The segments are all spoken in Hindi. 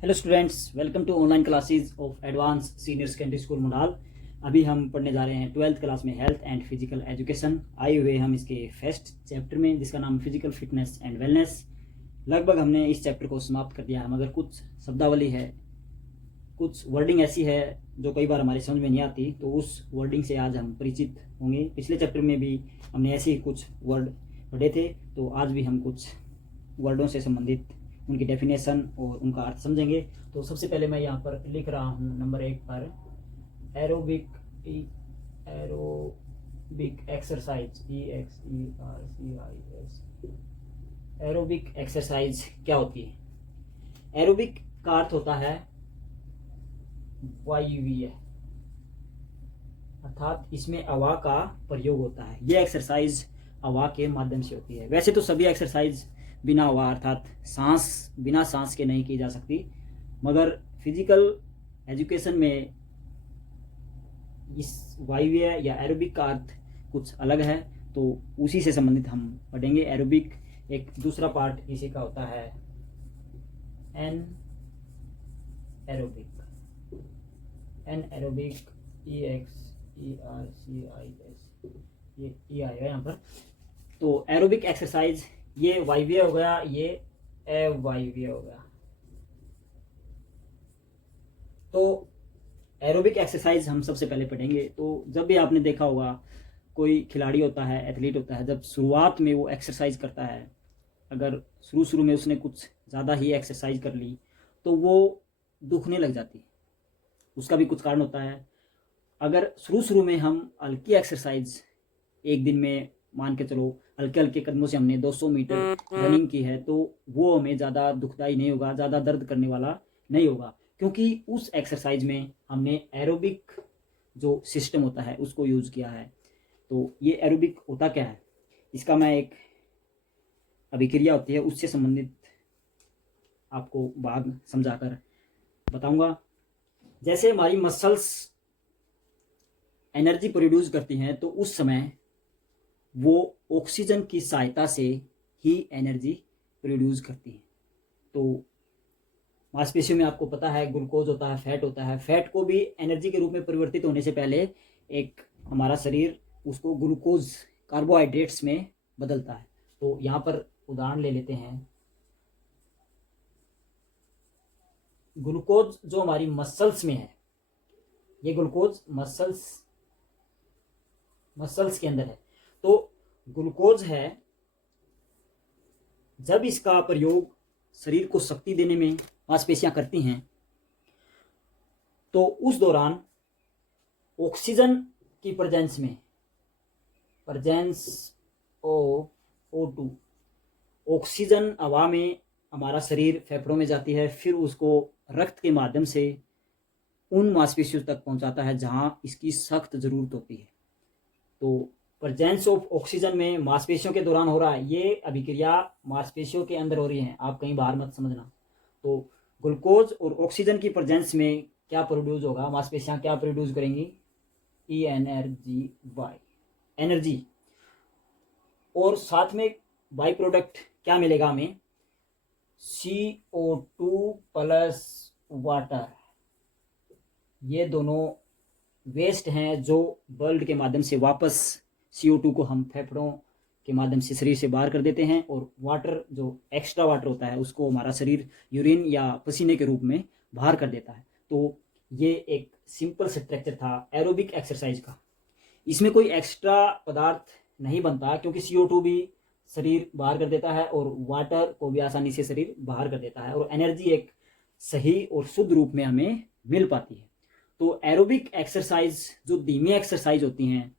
Hello students, welcome to online classes of advance senior secondary school Munal. अभी हम पढ़ने जा रहे हैं 12th क्लास में हेल्थ एंड फिजिकल एजुकेशन। आए हुए हम इसके फर्स्ट चैप्टर में, जिसका नाम फिजिकल फिटनेस एंड वेलनेस। लगभग हमने इस चैप्टर को समाप्त कर दिया है, मगर कुछ शब्दावली है, कुछ वर्डिंग ऐसी है जो कई बार हमारे समझ में नहीं आती, तो उस वर्डिंग से आज हम परिचित होंगे। पिछले चैप्टर में भी हमने ऐसे ही कुछ वर्ड पढ़े थे, तो आज भी हम कुछ वर्डों से संबंधित उनकी डेफिनेशन और उनका अर्थ समझेंगे। तो सबसे पहले मैं यहाँ पर लिख रहा हूँ नंबर 1 पर aerobic aerobic exercise EXERCIS। Aerobic exercise क्या होती है? एरोबिक का अर्थ होता है वायवीय, अर्थात इसमें हवा का प्रयोग होता है। ये एक्सरसाइज हवा के माध्यम से होती है। वैसे तो सभी एक्सरसाइज बिना हवा अर्थात बिना सांस के नहीं की जा सकती, मगर फिजिकल एजुकेशन में इस वायवीय या एरोबिक का अर्थ कुछ अलग है, तो उसी से संबंधित हम पढ़ेंगे। एरोबिक एक दूसरा पार्ट इसी का होता है एन एरोबिक EXERCIS, ये ई आएगा यहाँ पर। तो एरोबिक एक्सरसाइज ये वायवीय हो गया, ये अवायवीय हो गया। तो एरोबिक एक्सरसाइज हम सबसे पहले पढ़ेंगे। तो जब भी आपने देखा होगा कोई खिलाड़ी होता है, एथलीट होता है, जब शुरुआत में वो एक्सरसाइज करता है, अगर शुरू में उसने कुछ ज़्यादा ही एक्सरसाइज कर ली तो वो दुखने लग जाती है। उसका भी कुछ कारण होता है। अगर शुरू में हम हल्की एक्सरसाइज एक दिन में, मान के चलो हल्के हल्के कदमों से हमने 200 मीटर रनिंग की है, तो वो हमें ज़्यादा दुखदाई नहीं होगा, ज़्यादा दर्द करने वाला नहीं होगा, क्योंकि उस एक्सरसाइज में हमने एरोबिक जो सिस्टम होता है उसको यूज़ किया है। तो ये एरोबिक होता क्या है, इसका मैं एक अभिक्रिया होती है उससे संबंधित आपको भाग समझाकर बताऊंगा। जैसे हमारी मसल्स एनर्जी प्रोड्यूस करती हैं, तो उस समय वो ऑक्सीजन की सहायता से ही एनर्जी प्रोड्यूस करती हैं। तो मांसपेशियों में आपको पता है ग्लूकोज होता है, फैट होता है। फैट को भी एनर्जी के रूप में परिवर्तित होने से पहले एक हमारा शरीर उसको ग्लूकोज कार्बोहाइड्रेट्स में बदलता है। तो यहाँ पर उदाहरण ले लेते हैं। ग्लूकोज जो हमारी मसल्स में है, ये ग्लूकोज मसल्स के अंदर है। तो ग्लूकोज है, जब इसका प्रयोग शरीर को शक्ति देने में मांसपेशियां करती हैं, तो उस दौरान ऑक्सीजन की प्रेजेंस ऑफ O2, ऑक्सीजन हवा में हमारा शरीर फेफड़ों में जाती है, फिर उसको रक्त के माध्यम से उन मांसपेशियों तक पहुंचाता है जहां इसकी सख्त जरूरत होती है। तो प्रेजेंस ऑफ ऑक्सीजन में मांसपेशियों के दौरान हो रहा है, ये अभिक्रिया मांसपेशियों के अंदर हो रही है, आप कहीं बाहर मत समझना। तो ग्लूकोज और ऑक्सीजन की प्रेजेंस में क्या प्रोड्यूस होगा, मांसपेशियां क्या प्रोड्यूस करेंगी? ENRGY, energy. और साथ में बाई प्रोडक्ट क्या मिलेगा हमें? CO2 plus water. ये दोनों वेस्ट हैं जो ब्लड के माध्यम से वापस CO2 को हम फेफड़ों के माध्यम से शरीर से बाहर कर देते हैं, और वाटर जो एक्स्ट्रा वाटर होता है उसको हमारा शरीर यूरिन या पसीने के रूप में बाहर कर देता है। तो ये एक सिंपल स्ट्रक्चर था एरोबिक एक्सरसाइज का। इसमें कोई एक्स्ट्रा पदार्थ नहीं बनता, क्योंकि CO2 भी शरीर बाहर कर देता है और वाटर को भी आसानी से शरीर बाहर कर देता है, और एनर्जी एक सही और शुद्ध रूप में हमें मिल पाती है। तो एरोबिक एक्सरसाइज जो धीमी एक्सरसाइज होती हैं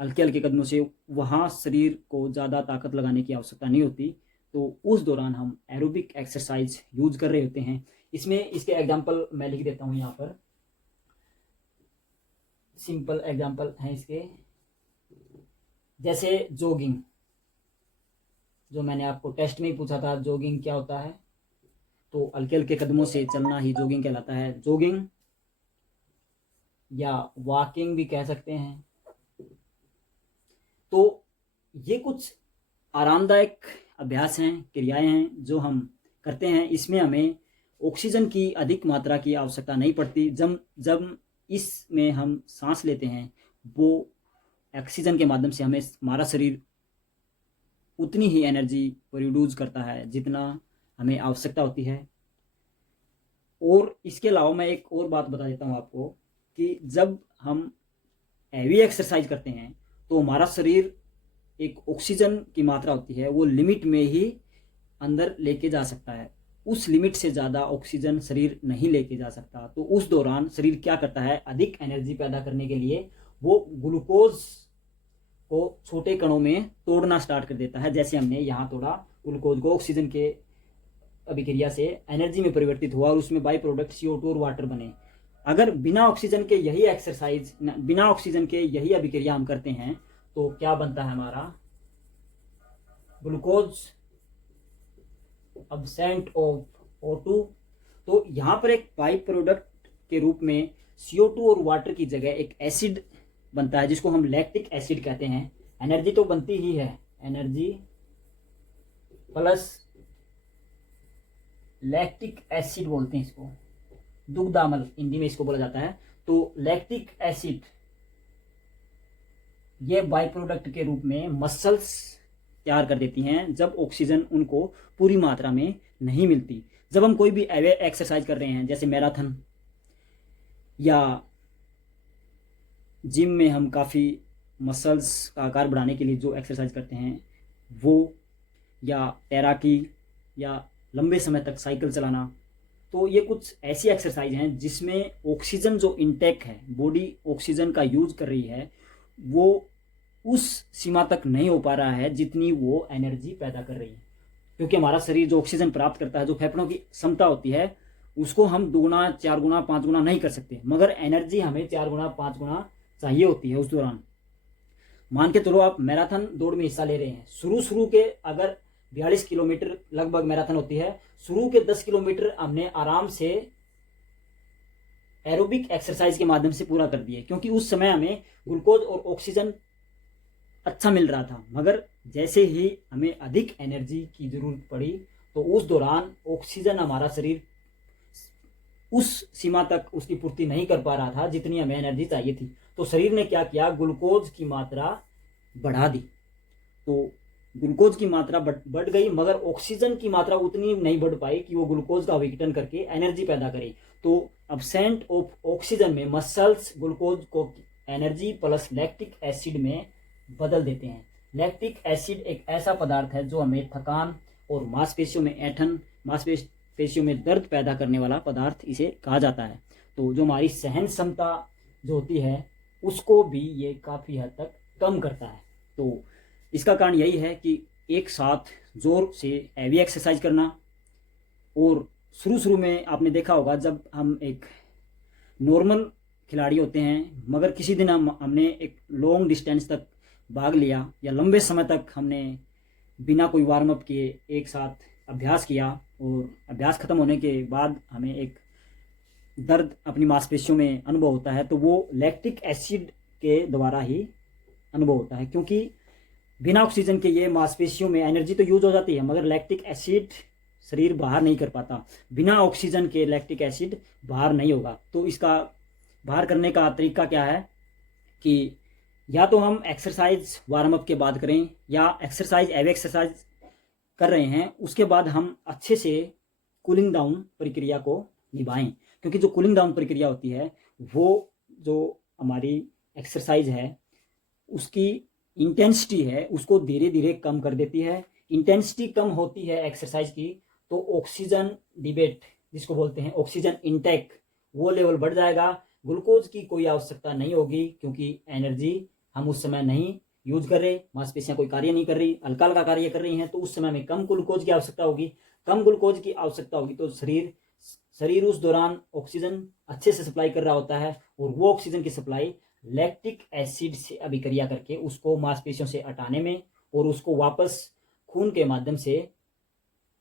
हल्के हल्के कदमों से, वहाँ शरीर को ज़्यादा ताकत लगाने की आवश्यकता नहीं होती, तो उस दौरान हम एरोबिक एक्सरसाइज यूज कर रहे होते हैं। इसमें इसके एग्जाम्पल मैं लिख देता हूँ यहाँ पर, सिंपल एग्जाम्पल हैं इसके। जैसे जॉगिंग, जो मैंने आपको टेस्ट में ही पूछा था, जॉगिंग क्या होता है? तो हल्के हल्के कदमों से चलना ही जॉगिंग कहलाता है। जॉगिंग या वॉकिंग भी कह सकते हैं। तो ये कुछ आरामदायक अभ्यास हैं, क्रियाएं हैं जो हम करते हैं। इसमें हमें ऑक्सीजन की अधिक मात्रा की आवश्यकता नहीं पड़ती। जब जब इसमें हम सांस लेते हैं वो ऑक्सीजन के माध्यम से हमें हमारा शरीर उतनी ही एनर्जी प्रोड्यूस करता है जितना हमें आवश्यकता होती है। और इसके अलावा मैं एक और बात बता देता हूँ आपको कि जब हम हैवी एक्सरसाइज करते हैं तो हमारा शरीर एक ऑक्सीजन की मात्रा होती है वो लिमिट में ही अंदर लेके जा सकता है। उस लिमिट से ज़्यादा ऑक्सीजन शरीर नहीं लेके जा सकता। तो उस दौरान शरीर क्या करता है, अधिक एनर्जी पैदा करने के लिए वो ग्लूकोज को छोटे कणों में तोड़ना स्टार्ट कर देता है। जैसे हमने यहाँ तोड़ा, ग्लूकोज को ऑक्सीजन के अभिक्रिया से एनर्जी में परिवर्तित हुआ और उसमें बाई प्रोडक्ट CO2 और वाटर बने। अगर बिना ऑक्सीजन के यही एक्सरसाइज, बिना ऑक्सीजन के यही अभिक्रिया हम करते हैं तो क्या बनता है हमारा, ग्लूकोज अब्सेंट ऑफ O2। तो यहाँ पर एक बाई प्रोडक्ट के रूप में CO2 और वाटर की जगह एक एसिड बनता है जिसको हम लैक्टिक एसिड कहते हैं। एनर्जी तो बनती ही है, एनर्जी प्लस लैक्टिक एसिड बोलते हैं इसको, दुग्धामल हिंदी में इसको बोला जाता है। तो लैक्टिक एसिड ये बाई प्रोडक्ट के रूप में मसल्स तैयार कर देती हैं जब ऑक्सीजन उनको पूरी मात्रा में नहीं मिलती। जब हम कोई भी एक्सरसाइज कर रहे हैं जैसे मैराथन या जिम में हम काफ़ी मसल्स का आकार बढ़ाने के लिए जो एक्सरसाइज करते हैं वो, या तैराकी, या लंबे समय तक साइकिल चलाना, तो ये कुछ ऐसी एक्सरसाइज हैं जिसमें ऑक्सीजन जो इनटेक है, बॉडी ऑक्सीजन का यूज कर रही है, वो उस सीमा तक नहीं हो पा रहा है जितनी वो एनर्जी पैदा कर रही है। क्योंकि हमारा शरीर जो ऑक्सीजन प्राप्त करता है, जो फेफड़ों की क्षमता होती है, उसको हम 2 गुना 4 गुना 5 गुना नहीं कर सकते, मगर एनर्जी हमें 4 गुना 5 गुना चाहिए होती है उस दौरान। मान के चलो आप मैराथन दौड़ में हिस्सा ले रहे हैं, शुरू के अगर 42 किलोमीटर लगभग मैराथन होती है, शुरू के 10 किलोमीटर हमने आराम से एरोबिक एक्सरसाइज के माध्यम से पूरा कर दिए क्योंकि उस समय हमें ग्लूकोज और ऑक्सीजन अच्छा मिल रहा था। मगर जैसे ही हमें अधिक एनर्जी की जरूरत पड़ी तो उस दौरान ऑक्सीजन हमारा शरीर उस सीमा तक उसकी पूर्ति नहीं कर पा रहा था जितनी हमें एनर्जी चाहिए थी। तो शरीर ने क्या किया, ग्लूकोज की मात्रा बढ़ा दी। तो ग्लूकोज की मात्रा बढ़ गई मगर ऑक्सीजन की मात्रा उतनी नहीं बढ़ पाई कि वो ग्लूकोज का विघटन करके एनर्जी पैदा करे। तो अब्सेंट ऑफ ऑक्सीजन में मसल्स ग्लूकोज को एनर्जी प्लस लैक्टिक एसिड में बदल देते हैं। लैक्टिक एसिड एक ऐसा पदार्थ है जो हमें थकान और मांसपेशियों में ऐंठन, मांसपेशियों में दर्द पैदा करने वाला पदार्थ इसे कहा जाता है। तो जो हमारी सहन क्षमता जो होती है उसको भी ये काफ़ी हद तक कम करता है। तो इसका कारण यही है कि एक साथ जोर से हैवी एक्सरसाइज करना, और शुरू में आपने देखा होगा जब हम एक नॉर्मल खिलाड़ी होते हैं मगर किसी दिन हमने एक लॉन्ग डिस्टेंस तक भाग लिया या लंबे समय तक हमने बिना कोई वार्म अप किए एक साथ अभ्यास किया और अभ्यास खत्म होने के बाद हमें एक दर्द अपनी मांसपेशियों में अनुभव होता है, तो वो लैक्टिक एसिड के द्वारा ही अनुभव होता है। क्योंकि बिना ऑक्सीजन के ये मांसपेशियों में एनर्जी तो यूज हो जाती है मगर लैक्टिक एसिड शरीर बाहर नहीं कर पाता। बिना ऑक्सीजन के लैक्टिक एसिड बाहर नहीं होगा। तो इसका बाहर करने का तरीका क्या है कि या तो हम एक्सरसाइज वार्म अप के बाद करें या एक्सरसाइज हैवी एक्सरसाइज कर रहे हैं उसके बाद हम अच्छे से कूलिंग डाउन प्रक्रिया को निभाएं। क्योंकि जो कूलिंग डाउन प्रक्रिया होती है वो जो हमारी एक्सरसाइज है उसकी इंटेंसिटी है उसको धीरे धीरे कम कर देती है। इंटेंसिटी कम होती है एक्सरसाइज की तो ऑक्सीजन डिबेट जिसको बोलते हैं, ऑक्सीजन इंटेक, वो लेवल बढ़ जाएगा। ग्लूकोज की कोई आवश्यकता नहीं होगी क्योंकि एनर्जी हम उस समय नहीं यूज कर रहे, मांसपेशियां कोई कार्य नहीं कर रही, हल्का हल्का कार्य कर रही हैं, तो उस समय में कम ग्लूकोज की आवश्यकता होगी। कम ग्लूकोज की आवश्यकता होगी तो शरीर उस दौरान ऑक्सीजन अच्छे से सप्लाई कर रहा होता है और वो ऑक्सीजन की सप्लाई लैक्टिक एसिड से अभिक्रिया करके उसको मांसपेशियों से हटाने में और उसको वापस खून के माध्यम से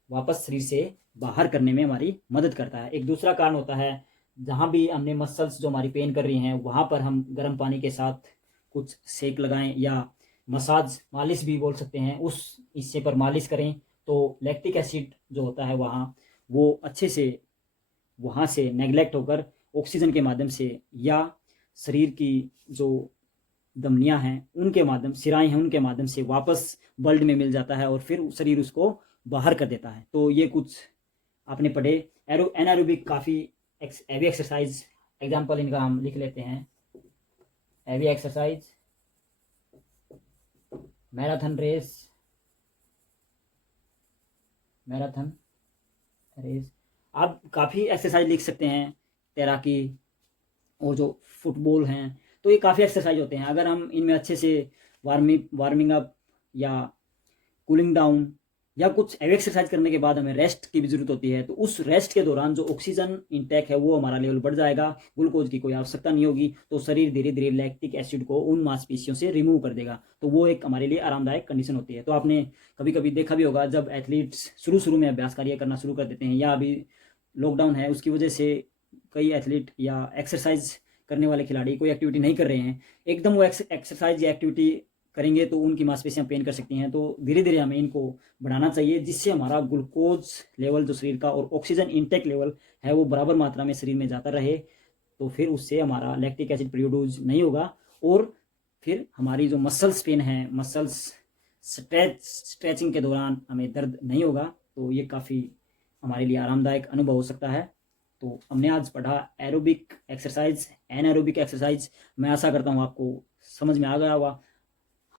वापस शरीर से बाहर करने में हमारी मदद करता है। एक दूसरा कारण होता है, जहाँ भी हमने मसल्स जो हमारी पेन कर रही हैं वहाँ पर हम गर्म पानी के साथ कुछ सेक लगाएं या मसाज, मालिश भी बोल सकते हैं, उस हिस्से पर मालिश करें तो लैक्टिक एसिड जो होता है वहाँ वो अच्छे से वहाँ से नेगलेक्ट होकर ऑक्सीजन के माध्यम से या शरीर की जो धमनियाँ हैं उनके माध्यम, सिराएँ हैं उनके माध्यम से वापस ब्लड में मिल जाता है और फिर शरीर उसको बाहर कर देता है। तो ये कुछ आपने पढ़े। एनारोबिक काफ़ी हैवी एक्सरसाइज, एग्जाम्पल इनका हम लिख लेते हैं। हैवी एक्सरसाइज, मैराथन रेस, आप काफ़ी एक्सरसाइज लिख सकते हैं, तैराकी और जो फुटबॉल हैं। तो ये काफ़ी एक्सरसाइज होते हैं। अगर हम इनमें अच्छे से वार्मिंग अप या कूलिंग डाउन या कुछ हैवी एक्सरसाइज करने के बाद हमें रेस्ट की भी ज़रूरत होती है, तो उस रेस्ट के दौरान जो ऑक्सीजन इंटेक है वो हमारा लेवल बढ़ जाएगा, ग्लूकोज की कोई आवश्यकता नहीं होगी, तो शरीर धीरे धीरे लैक्टिक एसिड को उन मांसपेशियों से रिमूव कर देगा। तो वो एक हमारे लिए आरामदायक कंडीशन होती है। तो आपने कभी कभी देखा भी होगा, जब एथलीट्स शुरू में अभ्यास कार्य करना शुरू कर देते हैं, या अभी लॉकडाउन है उसकी वजह से कई एथलीट या एक्सरसाइज करने वाले खिलाड़ी कोई एक्टिविटी नहीं कर रहे हैं, एकदम वो एक्सरसाइज या एक्टिविटी करेंगे तो उनकी मांसपेशियां पेन कर सकती हैं। तो धीरे धीरे हमें इनको बढ़ाना चाहिए, जिससे हमारा ग्लूकोज लेवल जो शरीर का और ऑक्सीजन इंटेक लेवल है वो बराबर मात्रा में शरीर में जाता रहे। तो फिर उससे हमारा लैक्टिक एसिड प्रोड्यूस नहीं होगा और फिर हमारी जो मसल्स पेन है, मसल्स स्ट्रेचिंग के दौरान हमें दर्द नहीं होगा। तो ये काफ़ी हमारे लिए आरामदायक अनुभव हो सकता है। तो हमने आज पढ़ा एरोबिक एक्सरसाइज, एनारोबिक एक्सरसाइज। मैं आशा करता हूँ आपको समझ में आ गया होगा।